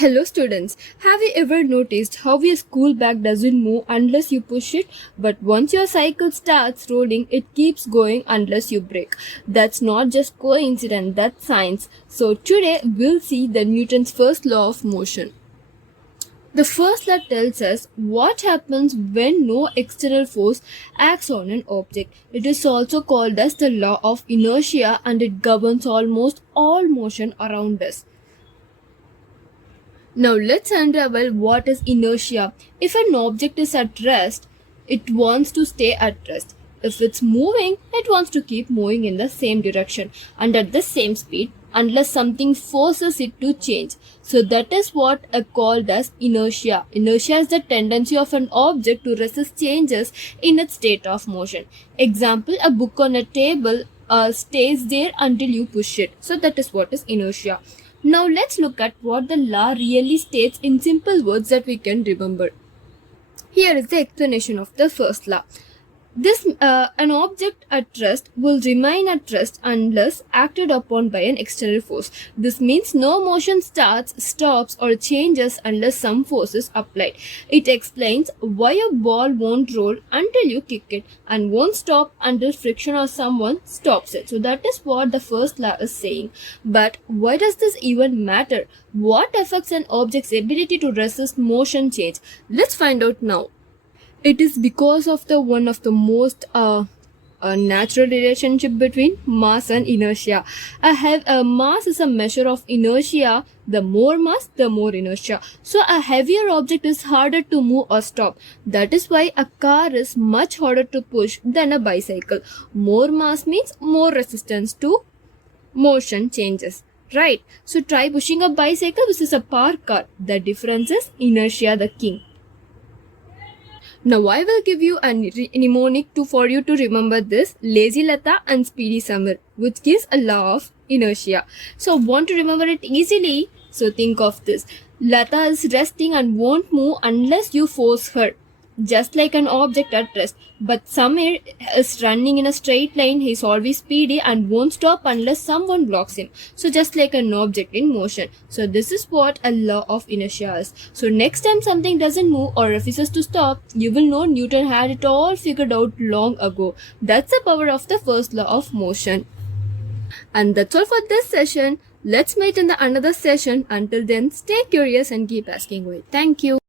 Hello students, have you ever noticed how your school bag doesn't move unless you push it? But once your cycle starts rolling, it keeps going unless you brake. That's not just coincidence, that's science. So today we'll see the Newton's first law of motion. The first law tells us what happens when no external force acts on an object. It is also called as the law of inertia and it governs almost all motion around us. Now let's unravel what is inertia. If an object is at rest, it wants to stay at rest. If it's moving, it wants to keep moving in the same direction and at the same speed unless something forces it to change. So that is what are called as inertia. Inertia is the tendency of an object to resist changes in its state of motion. Example, a book on a table stays there until you push it. So that is what is inertia. Now let's look at what the law really states in simple words that we can remember. Here is the explanation of the first law. An object at rest will remain at rest unless acted upon by an external force. This means no motion starts, stops or changes unless some force is applied. It explains why a ball won't roll until you kick it and won't stop until friction or someone stops it. So that is what the first law is saying. But why does this even matter? What affects an object's ability to resist motion change? Let's find out now. It is because of the one of the most natural relationship between mass and inertia. A mass is a measure of inertia. The more mass, the more inertia. So a heavier object is harder to move or stop. That is why a car is much harder to push than a bicycle. More mass means more resistance to motion changes. Right? So try pushing a bicycle versus a parked car. The difference is inertia the king. Now I will give you a mnemonic for you to remember this: lazy Lata and speedy Samir, which gives a law of inertia. So want to remember it easily? So think of this. Lata is resting and won't move unless you force her, just like an object at rest. But Samir is running in a straight line. He is always speedy and won't stop unless someone blocks him. So just like an object in motion. So this is what a law of inertia is. So next time something doesn't move or refuses to stop, you will know Newton had it all figured out long ago. That's the power of the first law of motion. And that's all for this session. Let's meet in the another session. Until then, stay curious and keep asking why. Thank you.